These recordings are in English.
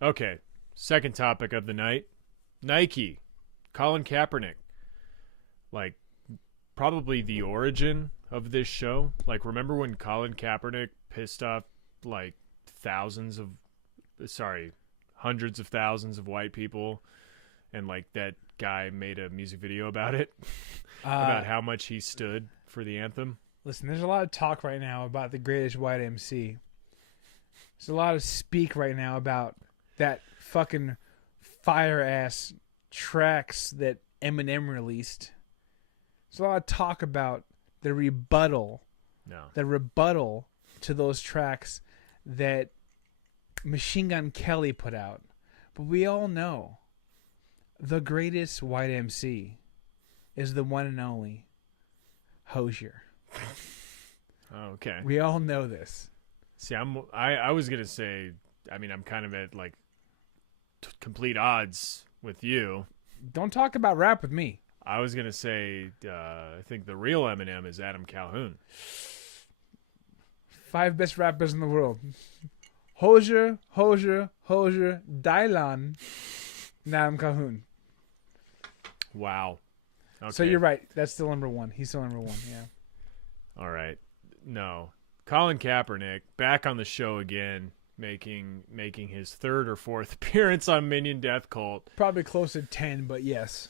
Okay, second topic of the night. Nike, Colin Kaepernick. Like, probably the origin of this show. Like, remember when Colin Kaepernick pissed off, like, thousands of, sorry, hundreds of thousands of white people, and, like, that guy made a music video about it? Uh, About how much he stood for the anthem? Listen, there's a lot of talk right now about the greatest white MC. There's a lot of speak right now about that fucking fire ass tracks that Eminem released. There's a lot of talk about the rebuttal, No. to those tracks that Machine Gun Kelly put out. But we all know the greatest white MC is the one and only Hosier. Oh, okay. We all know this. See, I was gonna say, I mean, I'm kind of at like complete odds with you. Don't talk about rap with me. I was gonna say, I think the real Eminem is Adam Calhoun. 5 best rappers in the world. Hosier, Dylan, and Adam Calhoun. Wow. Okay. So you're right. That's still number one. He's still number one. Yeah. All right. No, Colin Kaepernick back on the show again, making his third or fourth appearance on Minion Death Cult Probably close to 10, but yes.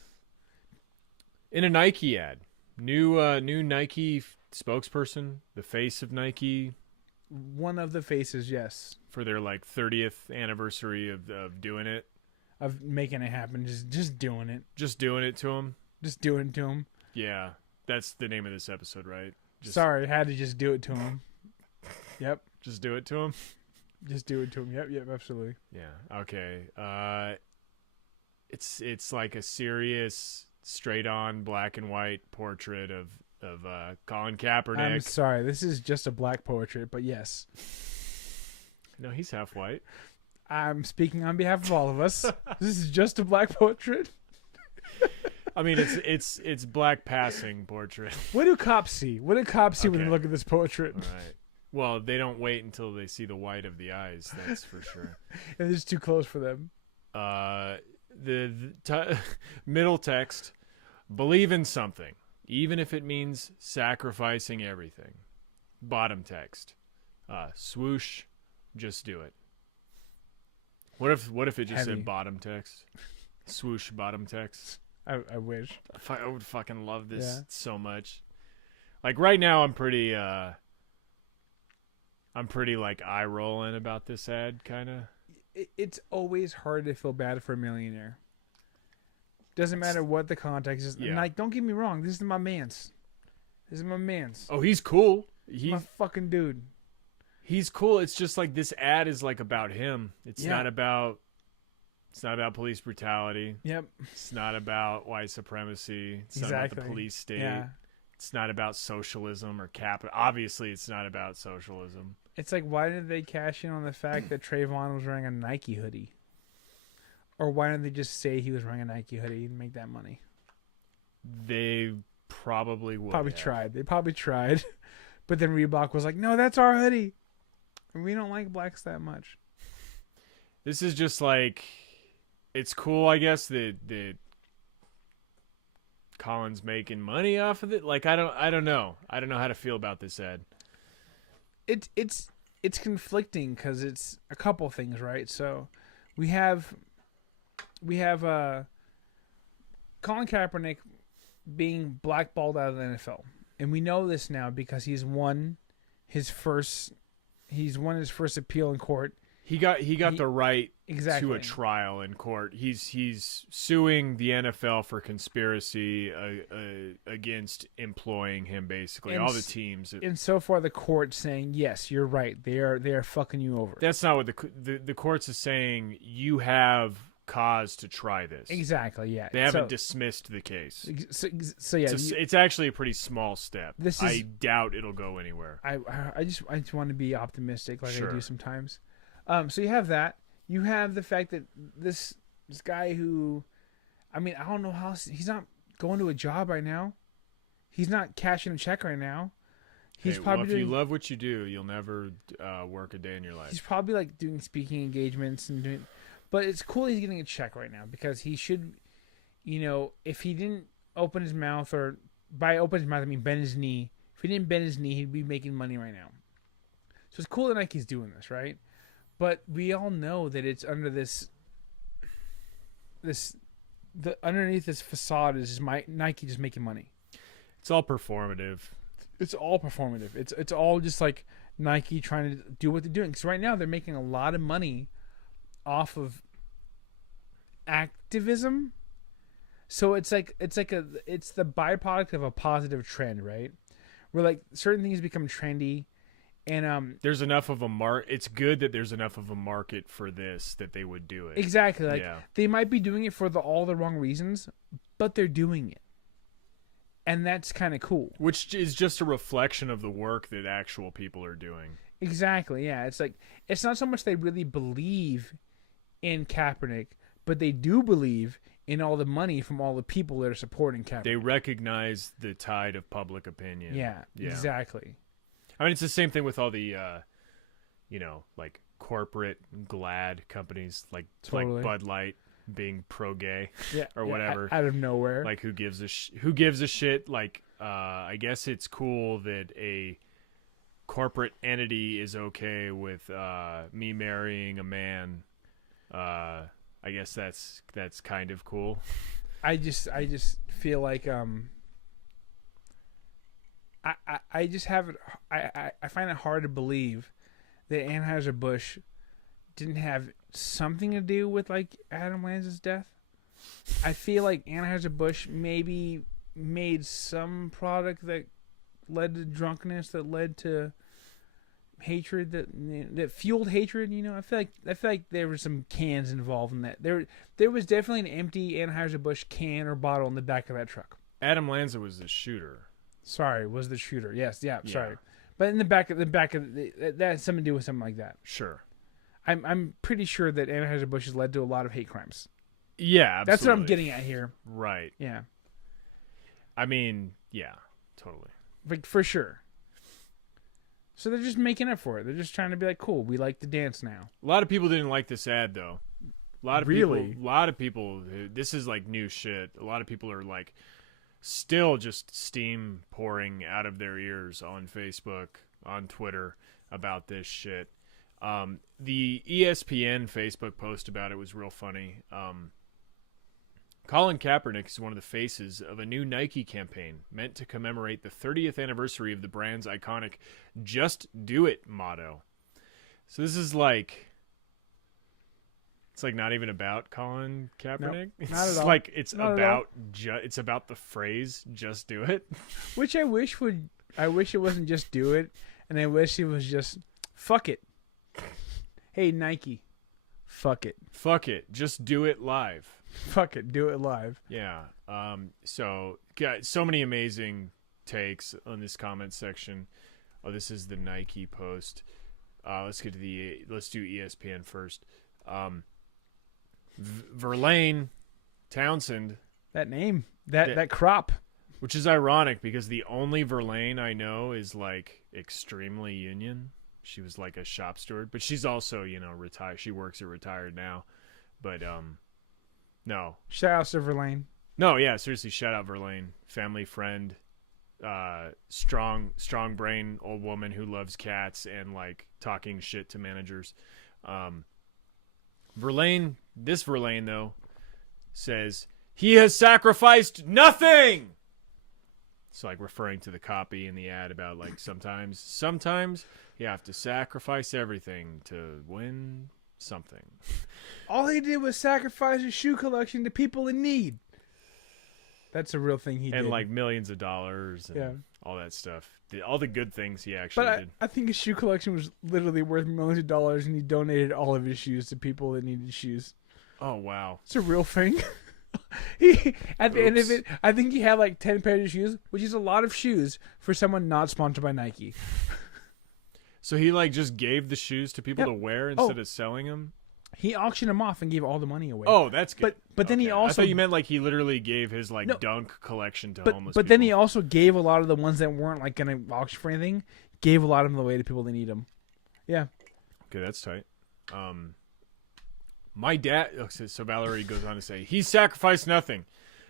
in a Nike ad. New Nike spokesperson, the face of Nike One of the faces, yes, for their like 30th anniversary of doing it. of making it happen. Just doing it. Just doing it to him. Just doing it to him. Yeah, that's the name of this episode, right? Just, Sorry, had to just do it to him. Yep. Just do it to him. Just do it to him. Yep, absolutely. Yeah. Okay. It's like a serious, straight on black and white portrait of Colin Kaepernick. I'm sorry. This is just a black portrait, but yes. No, he's half white. I'm speaking on behalf of all of us. This is just a black portrait. I mean, it's black passing portrait. What do cops see? What do cops see when they Okay. look at this portrait? All right. Well, they don't wait until they see the white of the eyes. That's for sure. And it's too close for them. Middle text: believe in something, even if it means sacrificing everything. Bottom text: swoosh, just do it. What if it just Heavy. said bottom text? Swoosh bottom text. I wish. I would fucking love this Yeah. so much. Like right now, I'm pretty like eye rolling about this ad, kind of. It's always hard to feel bad for a millionaire. Doesn't matter what the context is. Yeah. And like, don't get me wrong. This is my man's. This is my man's. Oh, he's cool. My fucking dude. He's cool. It's just like this ad is like about him. It's Yeah. not about police brutality. Yep. It's not about white supremacy. It's not about the Exactly. police state. Yeah. It's not about socialism or capital. Obviously, it's not about socialism. It's like, why did they cash in on the fact that Trayvon was wearing a Nike hoodie? Or why didn't they just say he was wearing a Nike hoodie and make that money? They probably would. Probably have. tried. They probably tried. But then Reebok was like, no, that's our hoodie. And we don't like blacks that much. This is just like, it's cool, I guess, that Colin's making money off of it. Like, I don't know. I don't know how to feel about this ad. It's conflicting because it's a couple things, right? So we have Colin Kaepernick being blackballed out of the NFL, and we know this now because he's won his first appeal in court. He got the right Exactly. to a trial in court. He's suing the NFL for conspiracy against employing him, basically. And all the teams. And so far, the court's saying, yes, you're right. They are fucking you over. That's not what the courts is saying. You have cause to try this. Exactly. Yeah. They haven't dismissed the case. So yeah, It's actually a pretty small step. This is- I doubt it'll go anywhere. I just want to be optimistic, like I Sure. do sometimes. So you have that. You have the fact that this guy who, I mean, I don't know how he's not going to a job right now. He's not cashing a check right now. He's Hey, probably if doing, you love what you do, you'll never work a day in your life. he's probably like doing speaking engagements and doing, But it's cool he's getting a check right now because he should, if he didn't open his mouth, or by open his mouth I mean bend his knee. If he didn't bend his knee, he'd be making money right now. So it's cool that Nike's doing this, right? But we all know that it's under underneath this facade is just Nike just making money. It's all performative. It's all performative. It's all just like Nike trying to do what they're doing. Because right now they're making a lot of money off of activism. So it's the byproduct of a positive trend, right? Where like certain things become trendy, and there's enough of a it's good that there's enough of a market for this that they would do it. Exactly. Like they might be doing it for all the wrong reasons, but they're doing it. And that's kind of cool. Which is just a reflection of the work that actual people are doing. Exactly, yeah. It's like it's not so much they really believe in Kaepernick, but they do believe in all the money from all the people that are supporting Kaepernick. They recognize the tide of public opinion. Yeah, exactly. I mean, it's the same thing with all the, like corporate glad companies, like Bud Light being pro-gay, or whatever, out of nowhere. Like who gives a shit? Like, I guess it's cool that a corporate entity is okay with me marrying a man. I guess that's kind of cool. I just feel like I just have it. I find it hard to believe that Anheuser-Busch didn't have something to do with like Adam Lanza's death. I feel like Anheuser-Busch maybe made some product that led to drunkenness, that led to hatred, that fueled hatred. I feel like there were some cans involved in that. There was definitely an empty Anheuser-Busch can or bottle in the back of that truck. Adam Lanza was the shooter. Sorry, was the shooter? Yes, yeah. Sorry, but in the back of that has something to do with something like that. Sure, I'm pretty sure that Anheuser-Busch has led to a lot of hate crimes. Yeah, absolutely. That's what I'm getting at here. Right. Yeah. I mean, yeah, totally. Like for sure. So they're just making up for it. They're just trying to be like, cool, we like to dance now. A lot of people didn't like this ad though. A lot of people. This is like new shit. A lot of people are like, still just steam pouring out of their ears on Facebook, on Twitter about this shit. The ESPN Facebook post about it was real funny. Colin Kaepernick is one of the faces of a new Nike campaign meant to commemorate the 30th anniversary of the brand's iconic "Just Do It" motto. So this is like, it's like not even about Colin Kaepernick. Nope, not at all. Like it's about the phrase "Just do it," which I wish it wasn't just do it, and I wish it was just fuck it. Hey Nike, fuck it. Fuck it. Just do it live. Fuck it. Do it live. Yeah. So got so many amazing takes on this comment section. Oh, this is the Nike post. Let's do ESPN first. Verlaine Townsend. That name. That crop. Which is ironic because the only Verlaine I know is like extremely union. She was like a shop steward, but she's also, retired. She works at retired now. But no. Shout out to Verlaine. No, yeah, seriously, shout out Verlaine. Family friend, strong brain old woman who loves cats and like talking shit to managers. Verlaine though says he has sacrificed nothing. It's like referring to the copy in the ad about like sometimes you have to sacrifice everything to win something. All he did was sacrifice his shoe collection to people in need. That's a real thing he did. And like millions of dollars and all that stuff. All the good things he actually did. I think his shoe collection was literally worth millions of dollars, and he donated all of his shoes to people that needed shoes. Oh, wow. It's a real thing. At the end of it, I think he had like 10 pairs of shoes, which is a lot of shoes for someone not sponsored by Nike. So he like just gave the shoes to people to wear instead of selling them? He auctioned them off and gave all the money away. Oh, that's good. But then he also... I thought you meant like he literally gave his like Dunk collection to homeless people. But then he also gave a lot of the ones that weren't like going to auction for anything, gave a lot of them away to people that need them. Yeah. Okay, that's tight. My dad, so Valerie goes on to say, he sacrificed nothing.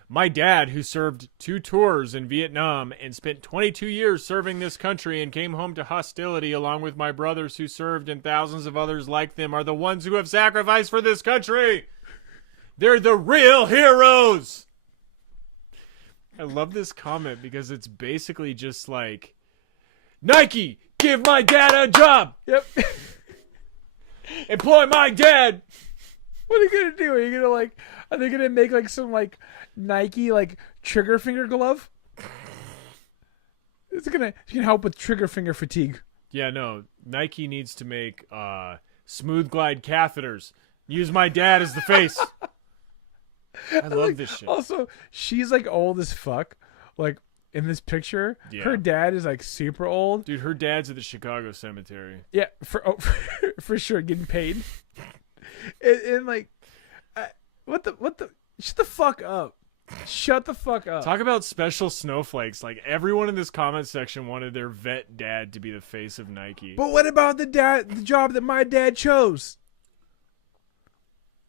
My dad, who served 2 tours in Vietnam and spent 22 years serving this country and came home to hostility along with my brothers who served and thousands of others like them, are the ones who have sacrificed for this country. They're the real heroes. I love this comment because it's basically just like, Nike, give my dad a job. Yep. Employ my dad. What are you gonna do? Are you gonna like? Are they gonna make like some like Nike like trigger finger glove? It's gonna help with trigger finger fatigue. Yeah, no. Nike needs to make smooth glide catheters. Use my dad as the face. I love this shit. Also, she's like old as fuck. Like in this picture, her dad is like super old. Dude, her dad's at the Chicago cemetery. Yeah, for sure, getting paid. And like, what the? Shut the fuck up. Shut the fuck up. Talk about special snowflakes. Like, everyone in this comment section wanted their vet dad to be the face of Nike. But what about the job that my dad chose?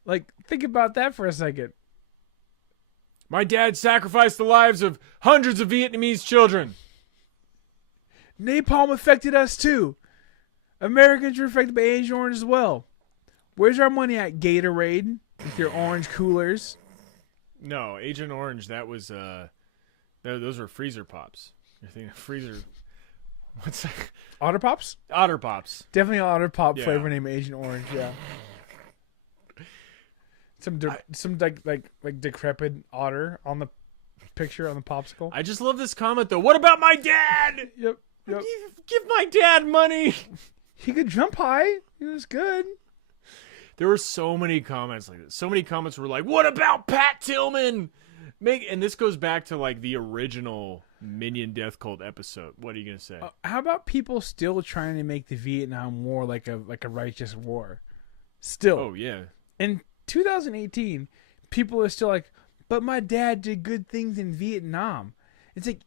Like, think about that for a second. My dad sacrificed the lives of hundreds of Vietnamese children. Napalm affected us too. Americans were affected by Agent Orange as well. Where's our money at, Gatorade? With your orange coolers. No, Agent Orange, that was, those were freezer pops. You're thinking of freezer. What's that? Otter Pops? Otter Pops. Definitely an Otter Pop flavor named Agent Orange, yeah. Some decrepit otter on the picture on the popsicle. I just love this comment, though. What about my dad? Yep. Give my dad money. He could jump high. He was good. There were so many comments like this. So many comments were like, what about Pat Tillman? And this goes back to like the original Minion Death Cult episode. What are you going to say? How about people still trying to make the Vietnam War like a righteous war? Still. Oh, yeah. In 2018, people are still like, but my dad did good things in Vietnam. It's like,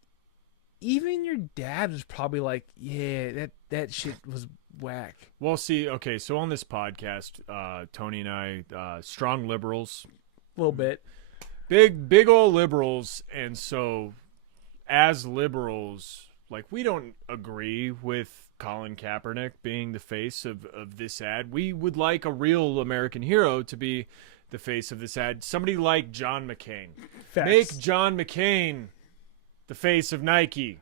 even your dad was probably like, yeah, that shit was whack. Well, see, okay, so on this podcast, Tony and I, strong liberals. A little bit. Big old liberals. And so, as liberals, like, we don't agree with Colin Kaepernick being the face of this ad. We would like a real American hero to be the face of this ad. Somebody like John McCain. Facts. Make John McCain the face of Nike.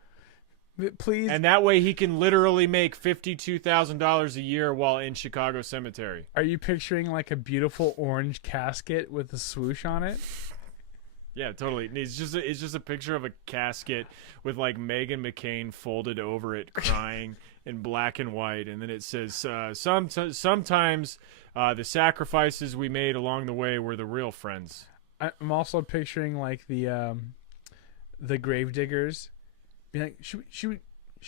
Please. And that way he can literally make $52,000 a year while in Chicago cemetery. Are you picturing like a beautiful orange casket with a swoosh on it? Yeah, totally. It's just a picture of a casket with like Meghan McCain folded over it, crying in black and white, and then it says, "Sometimes the sacrifices we made along the way were the real friends." I'm also picturing like the grave diggers being like, should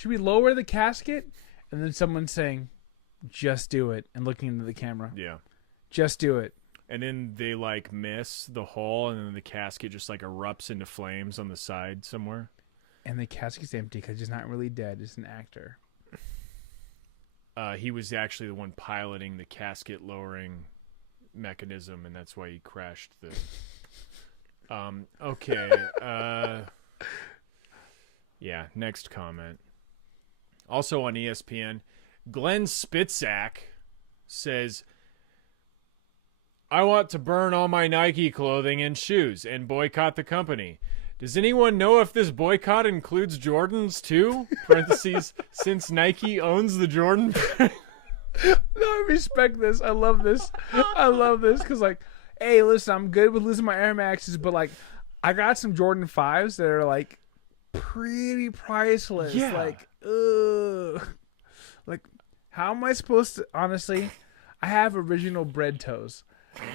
we lower the casket? And then someone saying, "Just do it," and looking into the camera. Yeah, just do it. And then they like miss the hole, and then the casket just like erupts into flames on the side somewhere. And the casket's empty because he's not really dead. It's an actor. He was actually the one piloting the casket lowering mechanism, and that's why he crashed the. Okay. Yeah. Next comment. Also on ESPN, Glenn Spitzak says, I want to burn all my Nike clothing and shoes and boycott the company. Does anyone know if this boycott includes Jordans too? Parentheses, since Nike owns the Jordan. No, I respect this. I love this. I love this because, like, hey, listen, I'm good with losing my Air Maxes, but, like, I got some Jordan 5s that are, like, pretty priceless. Yeah. Like, ugh. Like, how am I supposed to, honestly, I have original bread toes.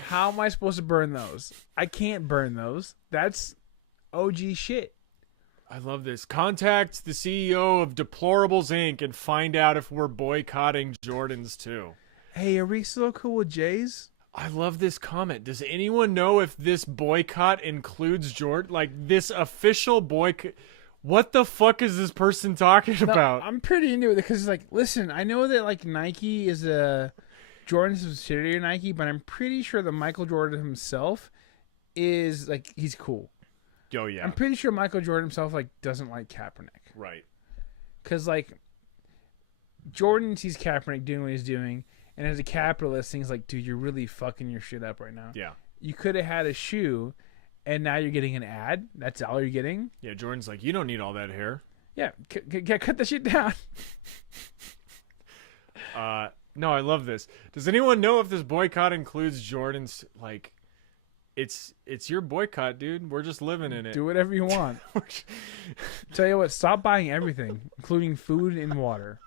How am I supposed to burn those? I can't burn those. That's OG shit. I love this. Contact the CEO of Deplorables Inc. and find out if we're boycotting Jordans too. Hey, are we still cool with Jays? I love this comment. Does anyone know if this boycott includes Jordan? Like, this official boycott? What the fuck is this person talking about? I'm pretty into it because, like, listen, I know that, like, Nike is a Jordan's a subsidiary of Nike, but I'm pretty sure that Michael Jordan himself is like he's cool. Oh yeah. I'm pretty sure Michael Jordan himself like doesn't like Kaepernick. Right. Because like Jordan sees Kaepernick doing what he's doing, and as a capitalist, he's like, dude, you're really fucking your shit up right now. Yeah. You could have had a shoe, and now you're getting an ad. That's all you're getting. Yeah. Jordan's like, you don't need all that hair. Yeah, cut the shit down. No, I love this. Does anyone know if this boycott includes Jordan's like? It's your boycott, dude. We're just living in it. Do whatever you want. Tell you what, stop buying everything, including food and water.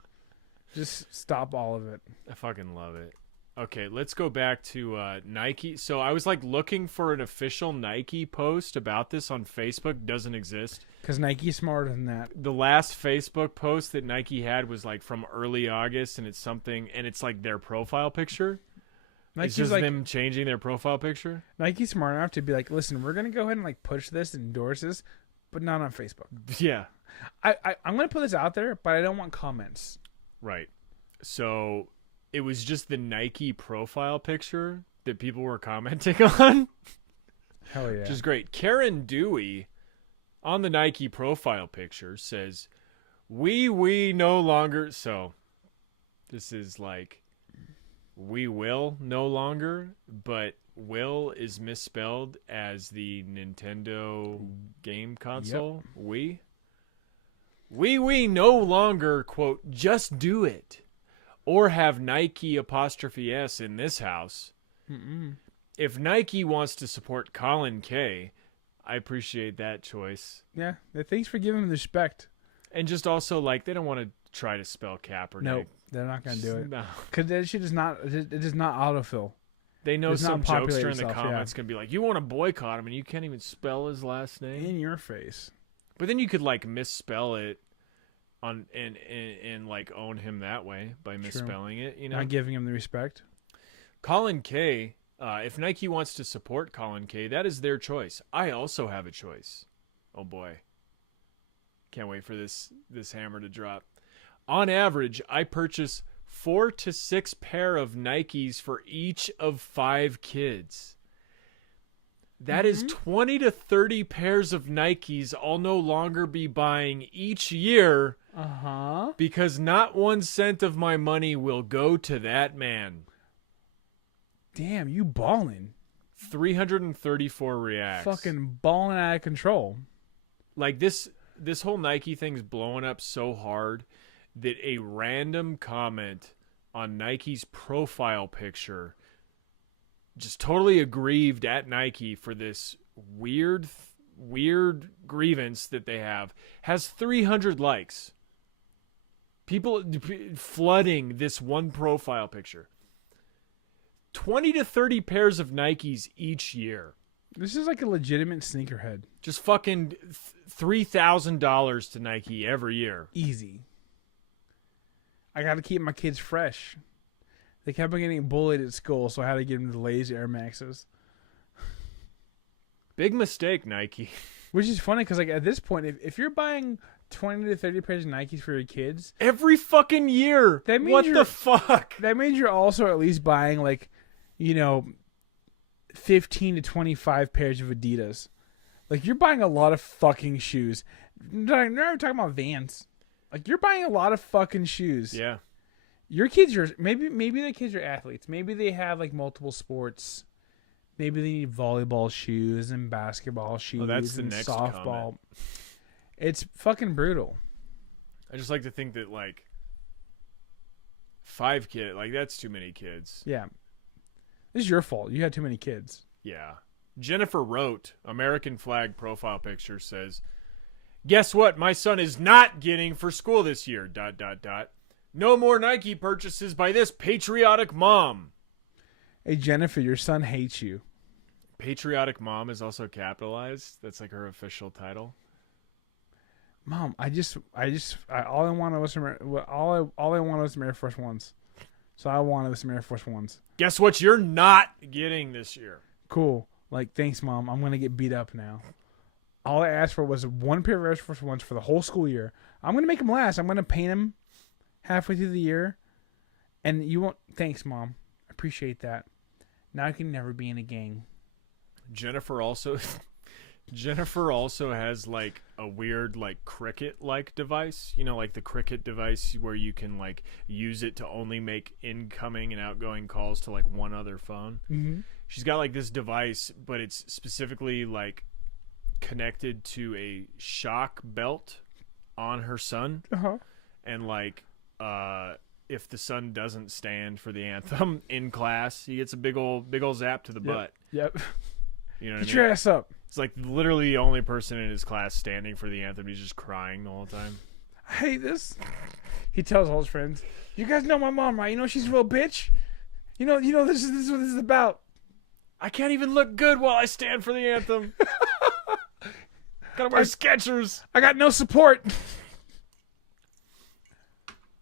Just stop all of it. I fucking love it. Okay, let's go back to Nike. So I was like looking for an official Nike post about this on Facebook. Doesn't exist. Because Nike's smarter than that. The last Facebook post that Nike had was like from early August, and it's something, and it's like their profile picture. It's just like, them changing their profile picture. Nike's smart enough to be like, listen, we're gonna go ahead and like push this and endorse this, but not on Facebook. Yeah, I'm gonna put this out there, but I don't want comments. Right. So it was just the Nike profile picture that people were commenting on. Hell yeah. Which is great. Karen Dewey on the Nike profile picture says, we no longer. So this is like, we will no longer, but will is misspelled as the Nintendo game console. Yep. We no longer, quote, just do it, or have Nike apostrophe S in this house. Mm-mm. If Nike wants to support Colin K, I appreciate that choice. Yeah, thanks for giving him the respect. And just also, like, they don't want to try to spell Kaepernick. No, they're not going to do it. No. Because that shit is not, it does not autofill. They know some jokester in the itself, comments going to be like, you want to boycott him and you can't even spell his last name? In your face. But then you could, like, misspell it on and like, own him that way by misspelling it, you know? Not giving him the respect. Colin K, if Nike wants to support Colin K, that is their choice. I also have a choice. Oh, boy. Can't wait for this hammer to drop. On average, I purchase 4 to 6 pair of Nikes for each of 5 kids. That is 20 to 30 pairs of Nikes I'll no longer be buying each year because not 1 cent of my money will go to that man. Damn, you balling. 334 reacts. Fucking balling out of control. Like this whole Nike thing's blowing up so hard that a random comment on Nike's profile picture just totally aggrieved at Nike for this weird grievance that they have has 300 likes. People flooding this one profile picture. 20 to 30 pairs of Nikes each year. This is like a legitimate sneakerhead. Just fucking $3,000 to Nike every year. Easy. I got to keep my kids fresh. They kept on getting bullied at school, so I had to give them the lazy Air Maxes. Big mistake, Nike. Which is funny because, like, at this point, if you're buying 20 to 30 pairs of Nikes for your kids every fucking year, what the fuck? That means you're also at least buying, like, 15 to 25 pairs of Adidas. Like, you're buying a lot of fucking shoes. We're not talking about Vans. Like, you're buying a lot of fucking shoes. Yeah. Your kids are maybe the kids are athletes. Maybe they have like multiple sports. Maybe they need volleyball shoes and basketball shoes that's the and next softball. comment. It's fucking brutal. I just like to think that like 5 kids, like that's too many kids. Yeah. This is your fault. You had too many kids. Yeah. Jennifer wrote, American flag profile picture says, "Guess what my son is not getting for school this year, ... No more Nike purchases by this patriotic mom." Hey, Jennifer, your son hates you. Patriotic mom is also capitalized. That's like her official title. Mom, all I wanted was some Air Force Ones. So I wanted some Air Force Ones. Guess what you're not getting this year? Cool. Like, thanks, Mom. I'm going to get beat up now. All I asked for was 1 pair of Air Force Ones for the whole school year. I'm going to make them last. I'm going to paint them halfway through the year. And you won't... Thanks, Mom. I appreciate that. Now I can never be in a gang. Jennifer also has like a weird like cricket like device, like the cricket device where you can like use it to only make incoming and outgoing calls to like one other phone. Mm-hmm. She's got like this device, but it's specifically like connected to a shock belt on her son. And like if the son doesn't stand for the anthem in class, he gets a big old zap to the butt. Yep. You know what I Get mean? your ass up. It's like literally the only person in his class standing for the anthem. He's just crying the whole time. I hate this. He tells all his friends, "You guys know my mom, right? You know she's a real bitch. You know this is what this is about. I can't even look good while I stand for the anthem. Gotta wear Skechers. I got no support."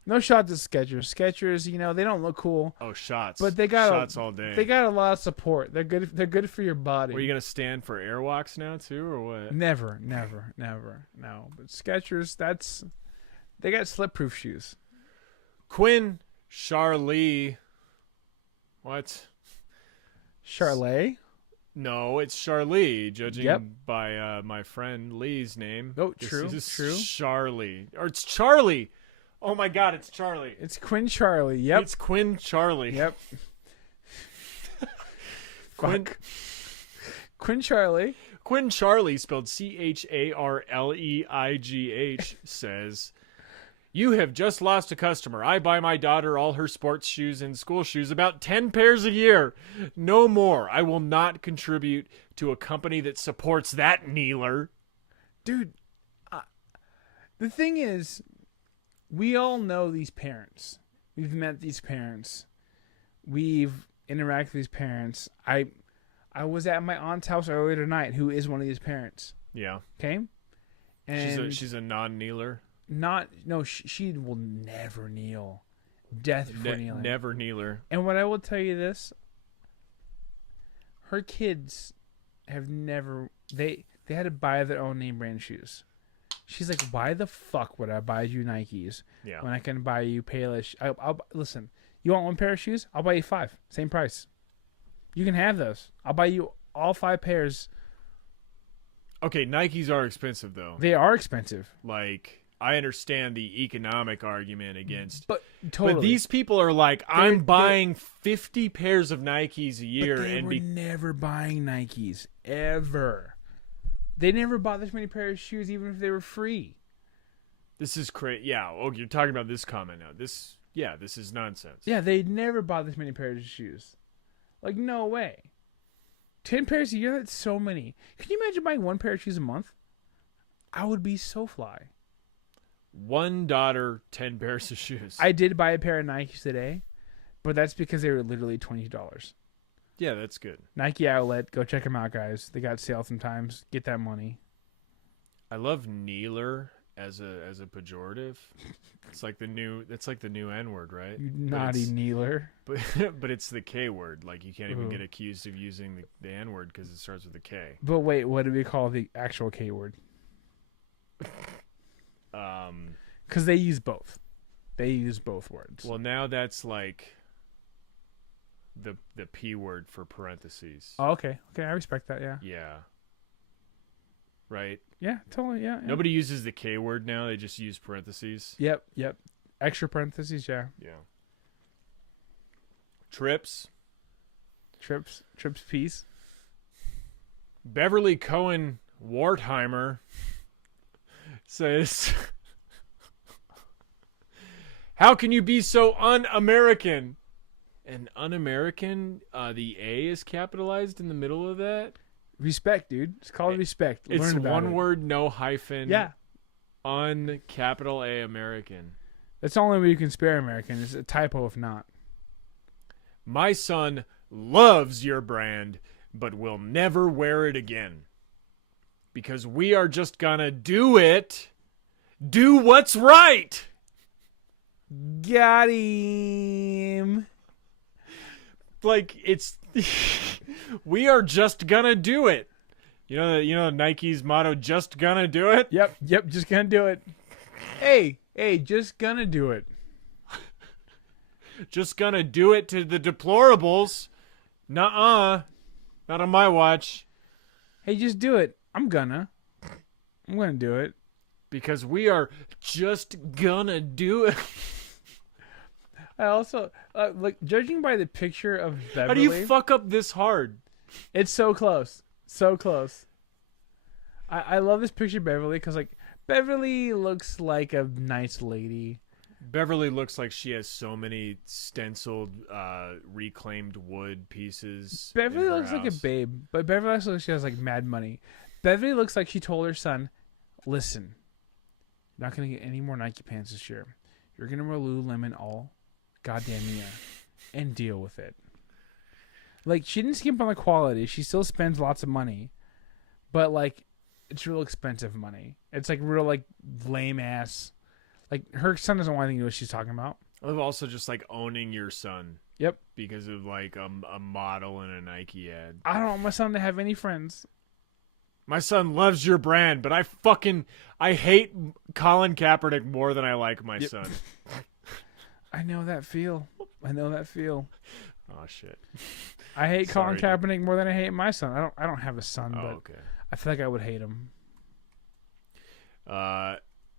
No shots at Skechers. Skechers, they don't look cool. Oh, shots. But they got shots all day. They got a lot of support. They're good. They're good for your body. Were you gonna stand for Airwalks now too, or what? Never. No. But Skechers, they got slip-proof shoes. Quinn Charlie. What? Charlet? No, it's Charlie, judging by my friend Lee's name. Oh, true. Charlie. Or it's Charlie. Oh my God, it's Charlie. It's Quinn Charlie. Yep. It's Quinn Charlie. Yep. Quinn Charlie. Quinn Charlie, spelled CHARLEIGH, says, "You have just lost a customer. I buy my daughter all her sports shoes and school shoes, about 10 pairs a year. No more. I will not contribute to a company that supports that kneeler." Dude, the thing is, we all know these parents. We've met these parents. We've interacted with these parents. I was at my aunt's house earlier tonight, who is one of these parents. Yeah. Okay? And she's a non-kneeler. She will never kneel. Death for kneeling. Never kneeler. And what I will tell you this, her kids have never, they had to buy their own name brand shoes. She's like, "Why the fuck would I buy you Nikes when I can buy you Payless?" I'll listen. You want one pair of shoes? I'll buy you 5, same price. You can have those. I'll buy you all 5 pairs. Okay, Nikes are expensive though. They are expensive. Like, I understand the economic argument against, but totally. But these people are like, I'm buying 50 pairs of Nikes a year, but they were never buying Nikes ever. They never bought this many pairs of shoes, even if they were free. This is crazy. Yeah. Oh, you're talking about this comment now. This is nonsense. Yeah, they never bought this many pairs of shoes. Like, no way. 10 pairs a year? That's so many. Can you imagine buying 1 pair of shoes a month? I would be so fly. One daughter, 10 pairs of shoes. I did buy a pair of Nikes today, but that's because they were literally $20. Yeah, that's good. Nike Outlet. Go check them out, guys. They got sale sometimes. Get that money. I love kneeler as a pejorative. It's like the new N-word, right? You naughty kneeler. But it's the K word. Like, you can't even get accused of using the N-word because it starts with a K. But wait, what do we call the actual K word? Because they use both. They use both words. Well, now that's like the P word for parentheses. Oh, okay. Okay, I respect that, yeah. Yeah. Right? Yeah, totally, yeah. Nobody uses the K word now. They just use parentheses. Yep. Extra parentheses, yeah. Yeah. Trips, peace. Beverly Cohen Wartheimer says, "How can you be so un-American?" And un-American, the A is capitalized in the middle of that. Respect, dude. It's called respect. It's Learn about one it. word, no hyphen. Yeah. Un-capital A American. That's the only way you can spare American. It's a typo if not. My son loves your brand, but will never wear it again. Because we are just gonna do it. Do what's right. Got him. Like, it's we are just gonna do it. You know Nike's motto, just gonna do it? Yep, just gonna do it. Hey, just gonna do it. Just gonna do it to the deplorables. Nuh-uh. Not on my watch. Hey, just do it. I'm gonna do it. Because we are just gonna do it. I also like judging by the picture of Beverly. How do you fuck up this hard? It's so close, so close. I love this picture of Beverly because like Beverly looks like a nice lady. Beverly looks like she has so many stenciled, reclaimed wood pieces. Beverly looks like a babe, but Beverly also looks like she has like mad money. Beverly looks like she told her son, "Listen, you're not gonna get any more Nike pants this year. You're gonna wear Lululemon all goddamn year, and deal with it." Like she didn't skimp on the quality. She still spends lots of money, but like it's real expensive money. It's like real like lame ass. Like her son doesn't want anything to do with what she's talking about. I love also just like owning your son. Yep. Because of like a model in a Nike ad. I don't want my son to have any friends. My son loves your brand, but I hate Colin Kaepernick more than I like my son. I know that feel. Oh shit. I hate Sorry, Colin Kaepernick more than I hate my son. I don't have a son, Oh, but okay. I feel like I would hate him.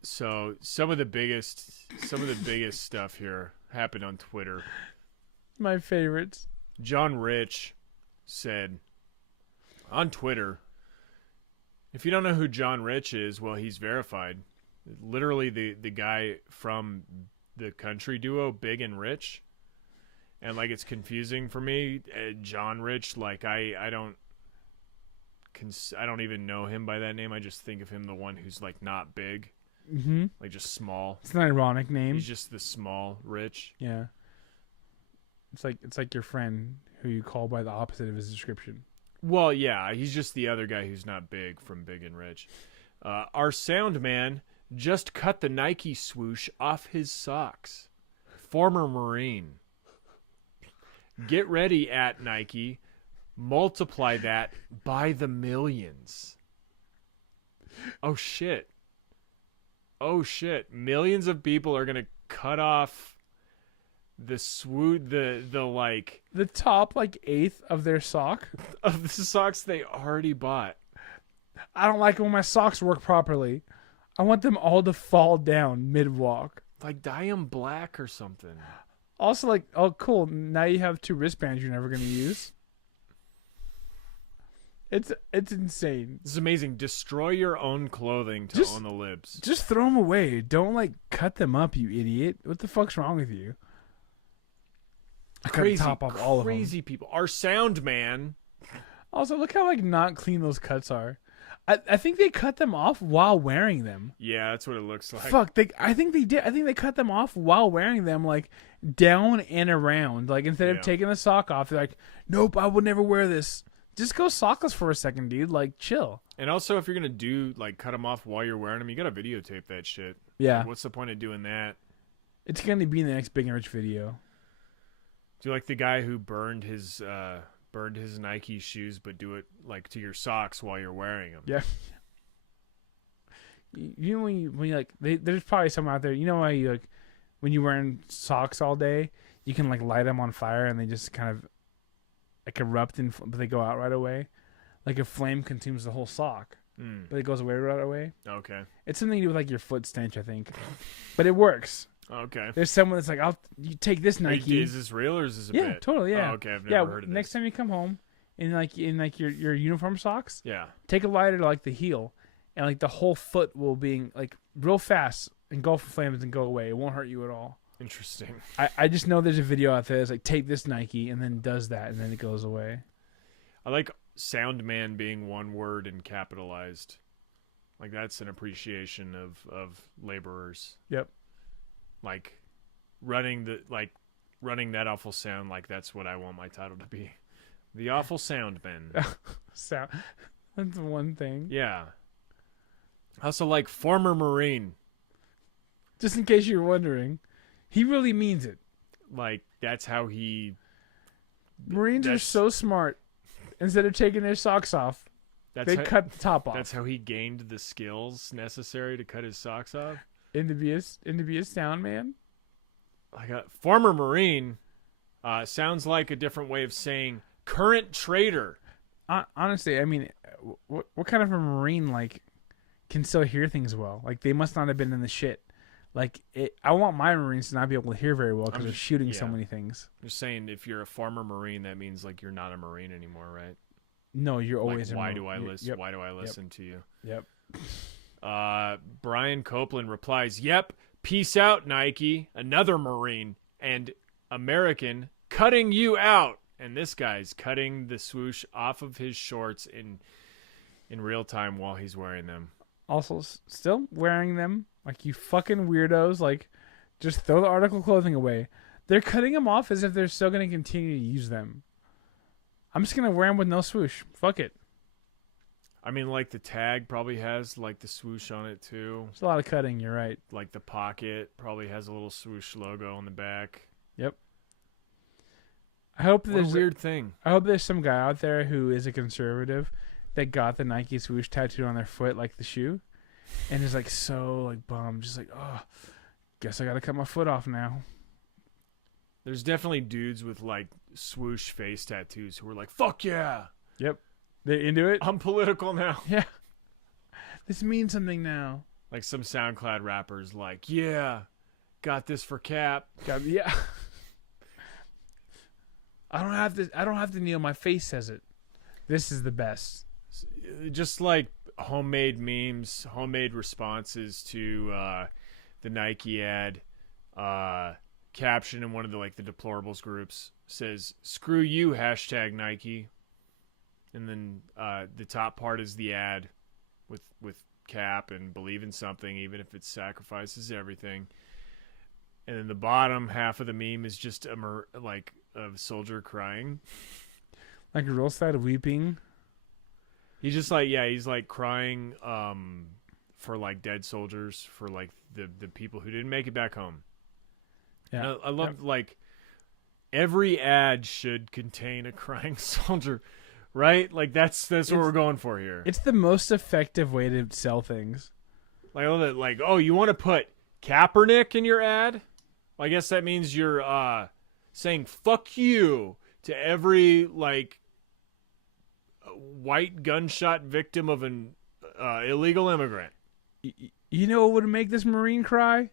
So some of the biggest stuff here happened on Twitter. My favorites. John Rich said on Twitter, if you don't know who John Rich is, well, he's verified. Literally the guy from the country duo Big and Rich. And like it's confusing for me, John Rich, like I don't even know him by that name. I just think of him the one who's like not big. Mm-hmm. Like just small. It's an ironic name. He's just the small Rich. Yeah. It's like your friend who you call by the opposite of his description. Well, yeah, he's just the other guy who's not big from Big and Rich. Our sound man just cut the Nike swoosh off his socks. Former Marine. Get ready at Nike. Multiply that by the millions. Oh shit. Millions of people are going to cut off the top like eighth of their sock of the socks they already bought. I don't like it when my socks work properly. I want them all to fall down mid-walk. Like dye them black or something. Also, like, oh, cool. Now you have 2 wristbands you're never going to use. It's insane. This is amazing. Destroy your own clothing to own the libs. Just throw them away. Don't, like, cut them up, you idiot. What the fuck's wrong with you? I cut the top off all of them. Crazy people. Our sound man. Also, look how, like, not clean those cuts are. I think they cut them off while wearing them. Yeah, that's what it looks like. Fuck, I think they did. I think they cut them off while wearing them, like, down and around. Like, instead of taking the sock off, they're like, nope, I would never wear this. Just go sockless for a second, dude. Like, chill. And also, if you're going to cut them off while you're wearing them, you got to videotape that shit. Yeah. Like, what's the point of doing that? It's going to be in the next Big and Rich video. Do you like the guy who burned his Nike shoes, but do it like to your socks while you're wearing them? Yeah. You know when you like, there's probably someone out there. You know why you like when you're wearing socks all day, you can like light them on fire and they just kind of like erupt but they go out right away. Like a flame consumes the whole sock, but it goes away right away. Okay. It's something to do with like your foot stench, I think, but it works. Okay. There's someone that's like, you take this Nike. Is this real or is this a bit? Totally. Yeah. Oh, okay, I've never heard of this. Next time you come home in your uniform socks, take a lighter to like the heel, and like the whole foot will be like real fast engulf in flames and go away. It won't hurt you at all. Interesting. I just know there's a video out there that's like take this Nike and then does that and then it goes away. I like sound man being one word and capitalized. Like that's an appreciation of laborers. Yep. Like running that awful sound, like that's what I want my title to be. The awful sound man. Sound. That's one thing. Yeah. I also like former Marine. Just in case you're wondering, he really means it. Like that's how he. Marines are so smart. Instead of taking their socks off, they cut the top off. That's how he gained the skills necessary to cut his socks off. And to be a sound man. like a former Marine sounds like a different way of saying current traitor. Honestly, I mean, what kind of a Marine like can still hear things well? Like they must not have been in the shit. Like I want my Marines to not be able to hear very well because they're shooting so many things. I'm just saying, if you're a former Marine, that means like you're not a Marine anymore, right? No, you're always. Like, why do I listen? Yep. Why do I listen to you? Yep. Brian Copeland replies, "Yep, peace out, Nike. Another Marine and American cutting you out." And this guy's cutting the swoosh off of his shorts in real time while he's wearing them. Also, still wearing them like you fucking weirdos. Like, just throw the article clothing away. They're cutting them off as if they're still going to continue to use them. I'm just going to wear them with no swoosh. Fuck it. I mean, like the tag probably has like the swoosh on it too. There's a lot of cutting. You're right. Like the pocket probably has a little swoosh logo on the back. Yep. I hope there's a weird thing. I hope there's some guy out there who is a conservative that got the Nike swoosh tattooed on their foot like the shoe, and is like so like bummed, just like, oh, guess I gotta cut my foot off now. There's definitely dudes with like swoosh face tattoos who are like, fuck yeah. Yep. They're into it. I'm political now. Yeah. This means something now. Like some SoundCloud rappers like, yeah, got this for Cap. Yeah. I don't have to kneel. My face says it. This is the best. Just like homemade memes, homemade responses to the Nike ad. Caption in one of the like the deplorables groups says, "Screw you, hashtag Nike." And then the top part is the ad with Cap and believe in something, even if it sacrifices everything. And then the bottom half of the meme is just a soldier crying, like real sad weeping. He's just like, yeah, he's like crying for like dead soldiers, for like the people who didn't make it back home. Yeah, I love like every ad should contain a crying soldier, right? Like that's what we're going for here. It's the most effective way to sell things. Like I love it. Like, oh, you want to put Kaepernick in your ad? Well, I guess that means you're saying fuck you to every like white gunshot victim of an illegal immigrant. You know what would make this Marine cry?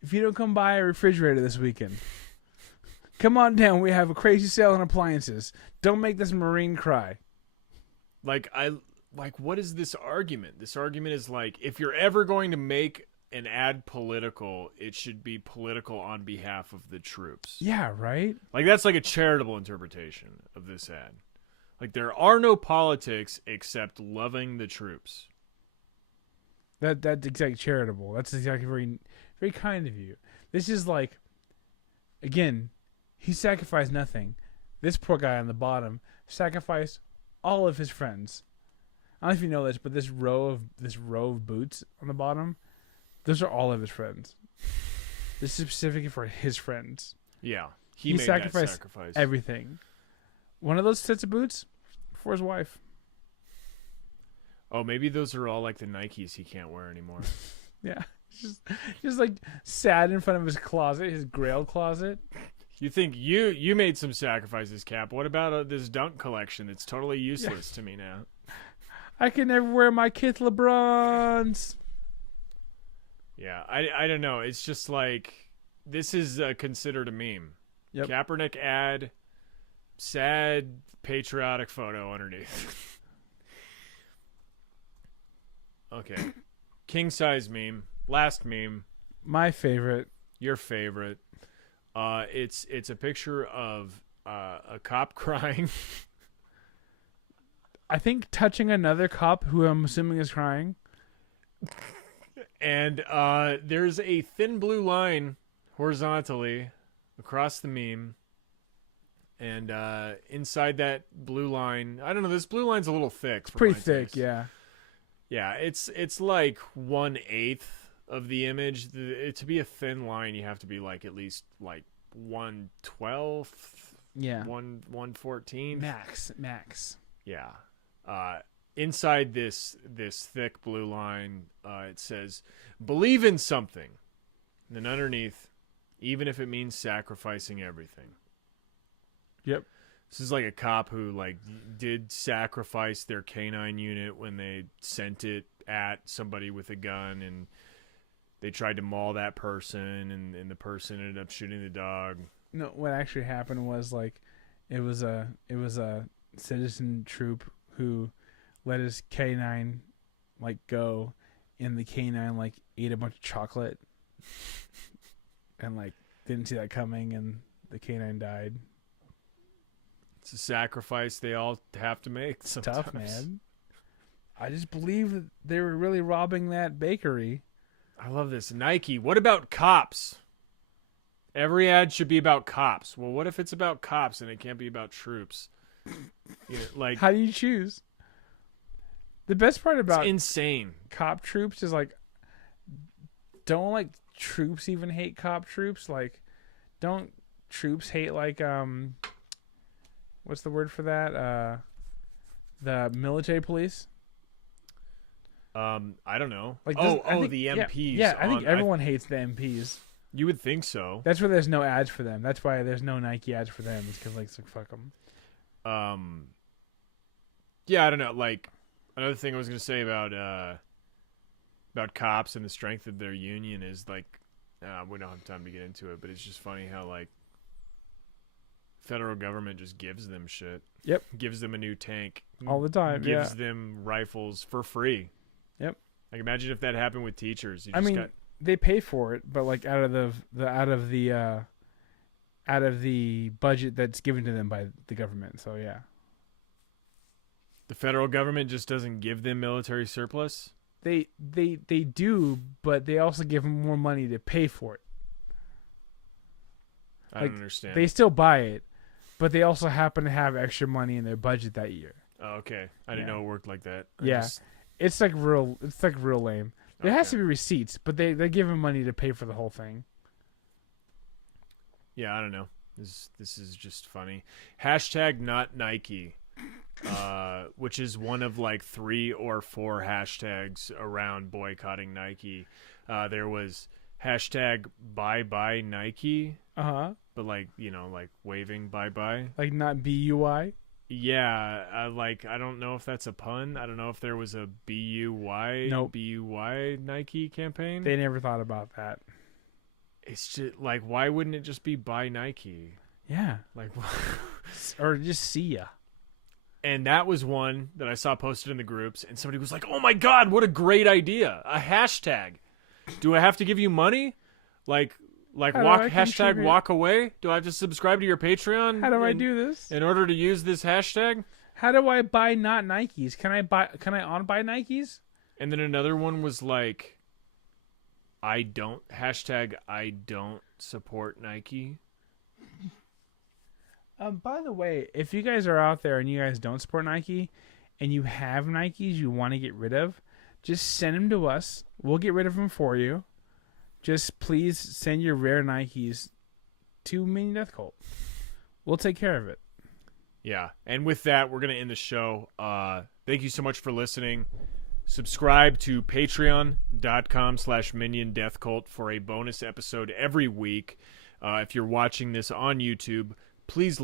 If you don't come buy a refrigerator this weekend. Come on down. We have a crazy sale on appliances. Don't make this Marine cry. Like what is this argument? This argument is like, if you're ever going to make an ad political, it should be political on behalf of the troops. Yeah, right? Like that's like a charitable interpretation of this ad. Like there are no politics except loving the troops. That's exactly charitable. That's exactly very, very kind of you. This is like, again, he sacrificed nothing. This poor guy on the bottom sacrificed all of his friends. I don't know if you know this, but this row of boots on the bottom, those are all of his friends. This is specifically for his friends. Yeah, he made sacrificed that sacrifice. Everything. One of those sets of boots for his wife. Oh, maybe those are all like the Nikes he can't wear anymore. Yeah, just like sad in front of his closet, his Grail closet. You think you made some sacrifices, Cap? What about this Dunk collection? It's totally useless to me now. I can never wear my Kith LeBrons. Yeah, I don't know. It's just like, this is considered a meme. Yep. Kaepernick ad, sad patriotic photo underneath. Okay. King size meme. Last meme. My favorite. Your favorite. It's a picture of a cop crying. I think touching another cop who I'm assuming is crying. And there's a thin blue line horizontally across the meme. And inside that blue line, I don't know, this blue line's a little thick. It's pretty thick, yeah. Yeah, it's like 1/8 of the image. To be a thin line, you have to be like at least like 1/12. Yeah. 1/14. Max. Yeah. Inside this thick blue line, it says, "Believe in something." And then underneath, even if it means sacrificing everything. Yep. This is like a cop who like did sacrifice their canine unit when they sent it at somebody with a gun, and they tried to maul that person, and the person ended up shooting the dog. No, what actually happened was like it was a citizen troop who let his canine like go, and the canine like ate a bunch of chocolate and like didn't see that coming, and the canine died. It's a sacrifice they all have to make sometimes. Tough, man. I just believe that they were really robbing that bakery. I love this. Nike, what about cops? Every ad should be about cops. Well, what if it's about cops and it can't be about troops? Like, how do you choose? The best part about it's insane. Cop troops is like, don't like troops even hate cop troops? Like, don't troops hate like what's the word for that? The military police. I don't know. Like, the MPs. Yeah, I think everyone hates the MPs. You would think so. That's why there's no ads for them. That's why there's no Nike ads for them. It's because like fuck them. Yeah, I don't know. Like, another thing I was gonna say about cops and the strength of their union is like, we don't have time to get into it, but it's just funny how like federal government just gives them shit. Yep. Gives them a new tank all the time. Gives them rifles for free. Yep. Like, imagine if that happened with teachers. They pay for it, but like out of the budget that's given to them by the government. So yeah. The federal government just doesn't give them military surplus? They do, but they also give them more money to pay for it. I don't understand. They still buy it, but they also happen to have extra money in their budget that year. Oh, okay. I didn't know it worked like that. It's like real lame. There has to be receipts, but they give them money to pay for the whole thing. Yeah, I don't know. This is just funny. Hashtag not Nike, which is one of like 3 or 4 hashtags around boycotting Nike. There was hashtag bye bye Nike. But like, like waving bye bye. Like not BUI. Yeah, I don't know if that's a pun. I don't know if there was a BUY Nike campaign. They never thought about that. It's just like, why wouldn't it just be buy Nike? Yeah. Like, or just see ya. And that was one that I saw posted in the groups, and somebody was like, "Oh my god, what a great idea! A hashtag. Do I have to give you money? Like hashtag walk away? Do I have to subscribe to your Patreon? How do I do this in order to use this hashtag? How do I buy not Nikes? Can I buy Nikes?" And then another one was like, I don't support Nike. By the way, if you guys are out there and you guys don't support Nike and you have Nikes you want to get rid of, just send them to us. We'll get rid of them for you. Just please send your rare Nikes to Minion Death Cult. We'll take care of it. Yeah. And with that, we're going to end the show. Thank you so much for listening. Subscribe to patreon.com/Minion Death Cult for a bonus episode every week. If you're watching this on YouTube, please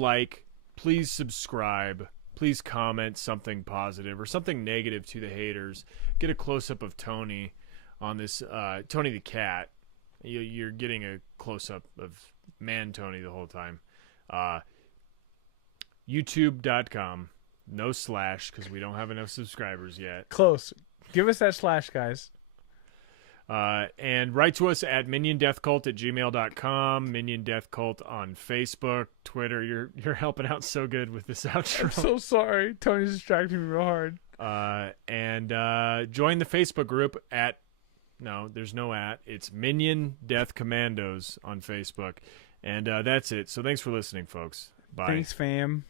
please subscribe, please comment something positive or something negative to the haters. Get a close-up of Tony on this, Tony the cat. You're getting a close-up of man Tony the whole time. YouTube.com, no slash because we don't have enough subscribers yet. Close. Give us that slash, guys. And write to us at miniondeathcult@gmail.com, Minion Death Cult on Facebook, Twitter. You're helping out so good with this outro. I'm so sorry. Tony's distracting me real hard. And join the Facebook group it's Minion Death Commandos on Facebook. And that's it. So thanks for listening, folks. Bye. Thanks, fam.